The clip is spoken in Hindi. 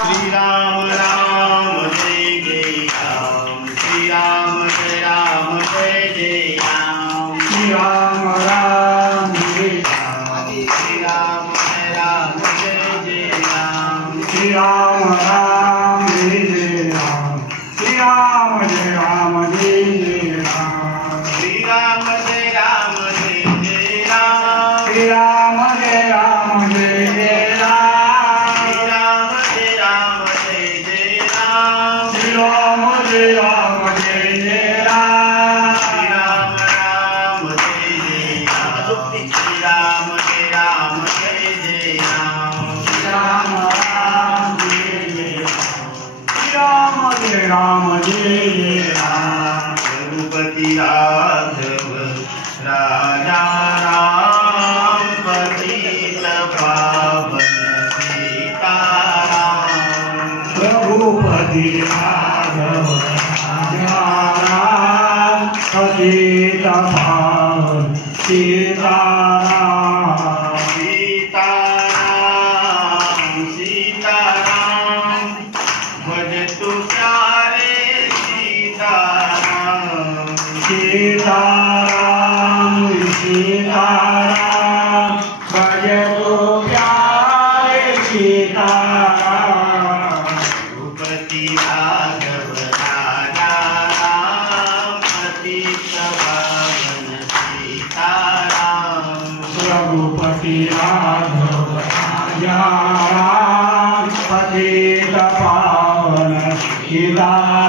श्री राम राम जय जय राम, श्री राम जय जय राम, श्री राम राम जय श्री राम जय जय राम, श्री राम राम जय जय राम, श्री राम जय राम जय जय राम, श्री राम जय जय राम, श्री राम जय राम जय जय राम, श्री राम जय जय राम, श्री राम जय राम जय जय राम, श्री राम जय जय राम, श्री राम जय जय राम, श्री राम राम जय जय राम, श्री राम जय राम जय जय राम, रघुपति राघव राजा राम, पतित पावन सीताराम, रघुपति राघव राजा राम, पतित पावन सीताराम, सीताराम सीताराम, भजतु प्यारे सीताराम, सीताराम सीताराम, भजतो प्यारे सीताराम, रघुपति राघव राजा राम, पतित पावन सीताराम, रघुपति राघव राजा राम, पतित पावन सीताराम।